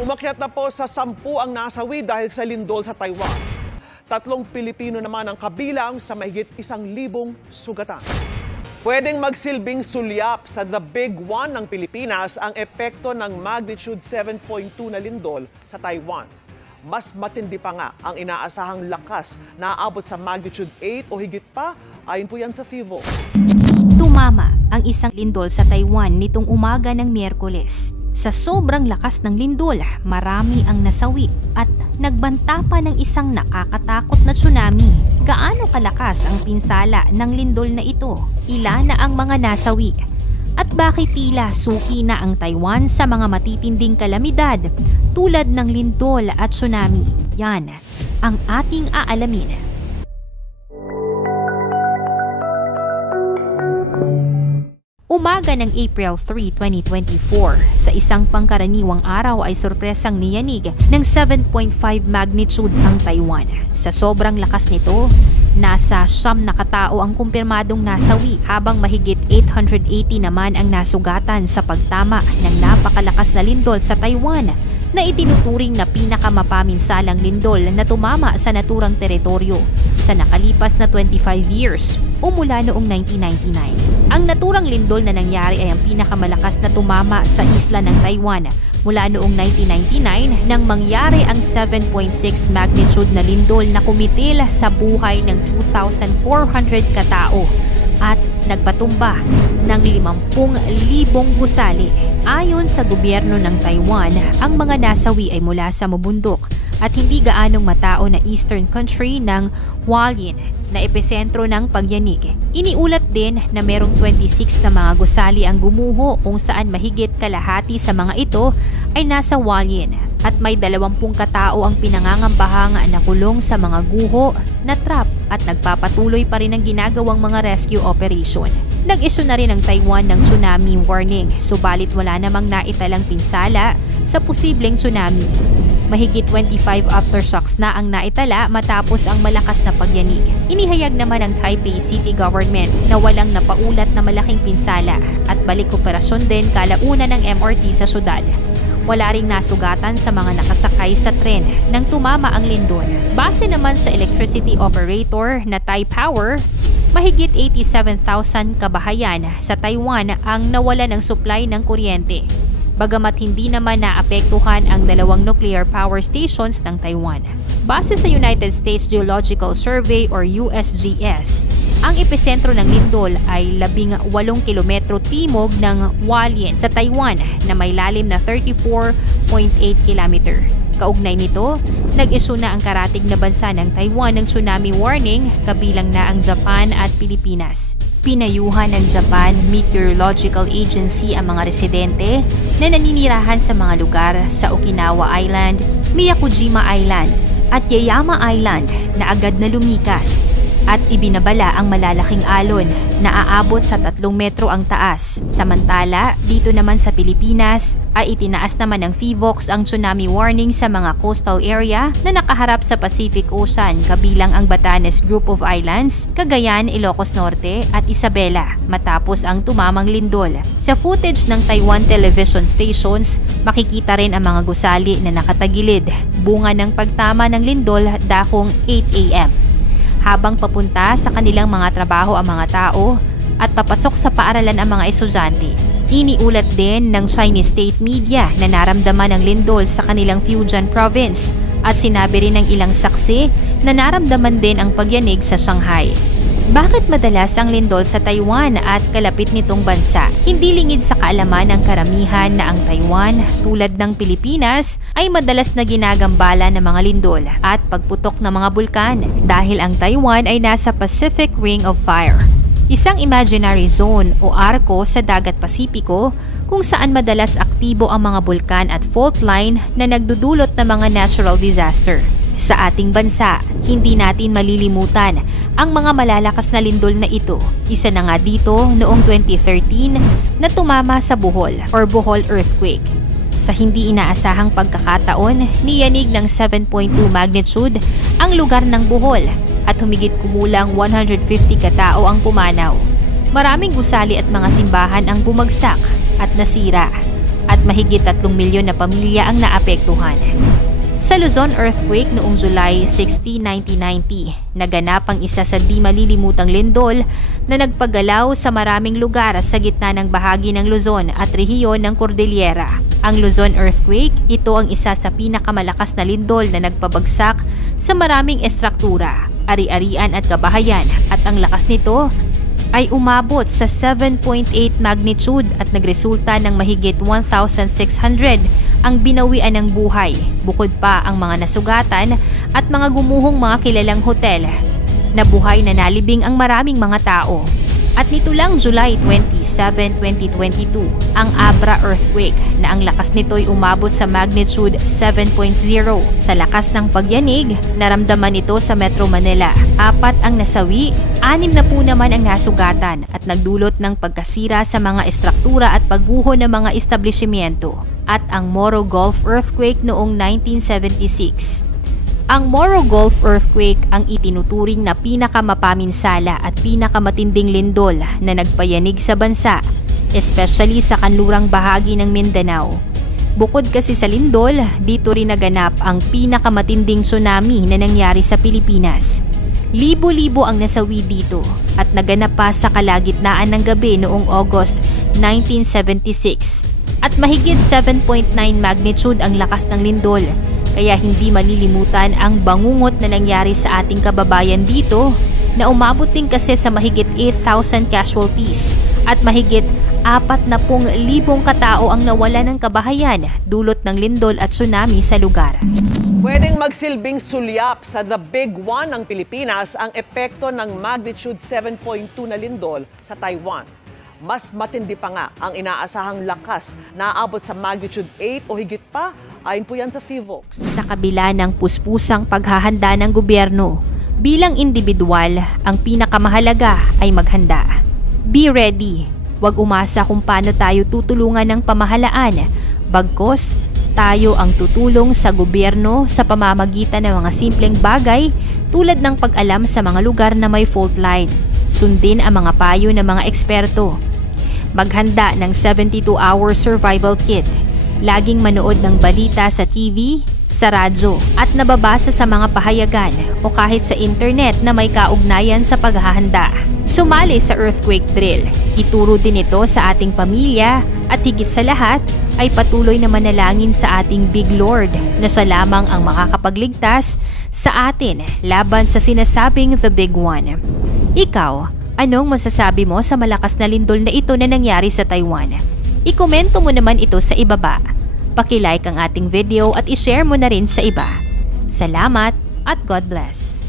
Umakyat na po sa 10 ang nasawi dahil sa lindol sa Taiwan. 3 Pilipino naman ang kabilang sa mahigit 1,000 sugatan. Pwedeng magsilbing sulyap sa The Big One ng Pilipinas ang epekto ng magnitude 7.2 na lindol sa Taiwan. Mas matindi pa nga ang inaasahang lakas na aabot sa magnitude 8 o higit pa, ayon po yan sa FIVO. Tumama ang isang lindol sa Taiwan nitong umaga ng Miyerkules. Sa sobrang lakas ng lindol, marami ang nasawi at nagbanta pa ng isang nakakatakot na tsunami. Gaano kalakas ang pinsala ng lindol na ito? Ilan na ang mga nasawi? At bakit tila suki na ang Taiwan sa mga matitinding kalamidad tulad ng lindol at tsunami? Yan ang ating aalamin. Umaga ng April 3, 2024, sa isang pangkaraniwang araw ay sorpresang niyanig ng 7.5 magnitude ang Taiwan. Sa sobrang lakas nito, nasa 9 na katao ang kumpirmadong nasawi habang mahigit 880 naman ang nasugatan sa pagtama ng napakalakas na lindol sa Taiwan na itinuturing na pinakamapaminsalang lindol na tumama sa naturang teritoryo sa nakalipas na 25 years o mula noong 1999. Ang naturang lindol na nangyari ay ang pinakamalakas na tumama sa isla ng Taiwan mula noong 1999 nang mangyari ang 7.6 magnitude na lindol na kumitil sa buhay ng 2,400 katao at nagpatumba ng 50,000 gusali. Ayon sa gobyerno ng Taiwan, ang mga nasawi ay mula sa mabundok at hindi gaanong matao na eastern country ng Hualien na epesentro ng pagyanig. Iniulat din na merong 26 na mga gusali ang gumuho kung saan mahigit kalahati sa mga ito ay nasa Hualien at may 20 katao ang pinangangambahang nakulong sa mga guho na trap at nagpapatuloy pa rin ang ginagawang mga rescue operation. Nag-issue na rin ang Taiwan ng tsunami warning, subalit wala namang naitalang pinsala sa posibleng tsunami. Mahigit 25 aftershocks na ang naitala matapos ang malakas na pagyanig. Inihayag naman ng Taipei City Government na walang napaulat na malaking pinsala at balik operasyon din kalaunan ng MRT sa syudad. Wala ring nasugatan sa mga nakasakay sa tren nang tumama ang lindol. Base naman sa electricity operator na Taipower, mahigit 87,000 kabahayan sa Taiwan ang nawala ng supply ng kuryente. Bagamat hindi naman naapektuhan ang 2 nuclear power stations ng Taiwan. Base sa United States Geological Survey or USGS, ang epesentro ng lindol ay 18 kilometro timog ng Hualien sa Taiwan na may lalim na 34.8 kilometer. Kaugnay nito, nag-issue na ang karatig na bansa ng Taiwan ng tsunami warning kabilang na ang Japan at Pilipinas. Pinayuhan ng Japan Meteorological Agency ang mga residente na naninirahan sa mga lugar sa Okinawa Island, Miyakojima Island at Yaeyama Island na agad na lumikas at ibinabala ang malalaking alon na aabot sa 3 metro ang taas. Samantala, dito naman sa Pilipinas ay itinaas naman ng PHIVOX ang tsunami warning sa mga coastal area na nakaharap sa Pacific Ocean kabilang ang Batanes Group of Islands, Cagayan, Ilocos Norte at Isabela matapos ang tumamang lindol. Sa footage ng Taiwan television stations, makikita rin ang mga gusali na nakatagilid, bunga ng pagtama ng lindol dakong 8 AM. Habang papunta sa kanilang mga trabaho ang mga tao at papasok sa paaralan ang mga estudyante. Iniulat din ng Chinese state media na naramdaman ang lindol sa kanilang Fujian province at sinabi rin ng ilang saksi na naramdaman din ang pagyanig sa Shanghai. Bakit madalas ang lindol sa Taiwan at kalapit nitong bansa? Hindi lingid sa kaalaman ng karamihan na ang Taiwan, tulad ng Pilipinas, ay madalas na ginagambala ng mga lindol at pagputok ng mga bulkan dahil ang Taiwan ay nasa Pacific Ring of Fire, isang imaginary zone o arko sa dagat Pasipiko kung saan madalas aktibo ang mga bulkan at fault line na nagdudulot ng mga natural disaster. Sa ating bansa, hindi natin malilimutan ang mga malalakas na lindol na ito. Isa na nga dito noong 2013 na tumama sa Bohol or Bohol earthquake. Sa hindi inaasahang pagkakataon, niyanig ng 7.2 magnitude ang lugar ng Bohol at humigit kumulang 150 katao ang pumanaw. Maraming gusali at mga simbahan ang bumagsak at nasira. at mahigit 3 milyon na pamilya ang naapektuhan. Sa Luzon earthquake noong July 16, 1990, naganap ang isa sa di malilimutang lindol na nagpagalaw sa maraming lugar sa gitna ng bahagi ng Luzon at rehiyon ng Cordillera. Ang Luzon earthquake, ito ang isa sa pinakamalakas na lindol na nagpabagsak sa maraming estruktura, ari-arian at kabahayan, at ang lakas nito ay umabot sa 7.8 magnitude at nagresulta ng mahigit 1,600 ang binawian ng buhay, bukod pa ang mga nasugatan at mga gumuhong mga kilalang hotel. Nabuhay na nalibing ang maraming mga tao. At nito lang July 27, 2022, ang Abra earthquake na ang lakas nito'y umabot sa magnitude 7.0. Sa lakas ng pagyanig, naramdaman ito sa Metro Manila. 4 ang nasawi, 6 na po naman ang nasugatan at nagdulot ng pagkasira sa mga estruktura at pagguho ng mga establishmento. At ang Moro Gulf earthquake noong 1976. Ang Moro Gulf earthquake ang itinuturing na pinakamapaminsala at pinakamatinding lindol na nagpayanig sa bansa, especially sa kanlurang bahagi ng Mindanao. Bukod kasi sa lindol, dito rin naganap ang pinakamatinding tsunami na nangyari sa Pilipinas. Libo-libo ang nasawi dito at naganap pa sa kalagitnaan ng gabi noong August 1976. At mahigit 7.9 magnitude ang lakas ng lindol. Kaya hindi malilimutan ang bangungot na nangyari sa ating kababayan dito na umabot din kasi sa mahigit 8,000 casualties at mahigit 40,000 katao ang nawala ng kabahayan dulot ng lindol at tsunami sa lugar. Pwedeng magsilbing sulyap sa The Big One ng Pilipinas ang epekto ng magnitude 7.2 na lindol sa Taiwan. Mas matindi pa nga ang inaasahang lakas na aabot sa magnitude 8 o higit pa, ayon po yan sa Fivox. Sa kabila ng puspusang paghahanda ng gobyerno, bilang individual, ang pinakamahalaga ay maghanda. Be ready. Huwag umasa kung paano tayo tutulungan ng pamahalaan. Bagkus, tayo ang tutulong sa gobyerno sa pamamagitan ng mga simpleng bagay tulad ng pag-alam sa mga lugar na may fault line. Sundin ang mga payo ng mga eksperto. Maghanda ng 72-hour survival kit. Laging manood ng balita sa TV, sa radyo at nababasa sa mga pahayagan o kahit sa internet na may kaugnayan sa paghahanda. Sumali sa earthquake drill. Ituro din ito sa ating pamilya at higit sa lahat ay patuloy na manalangin sa ating Big Lord na siya lamang ang makakapagligtas sa atin laban sa sinasabing The Big One. Ikaw, anong masasabi mo sa malakas na lindol na ito na nangyari sa Taiwan? I-komento mo naman ito sa ibaba. Paki-like ang ating video at i-share mo na rin sa iba. Salamat at God bless.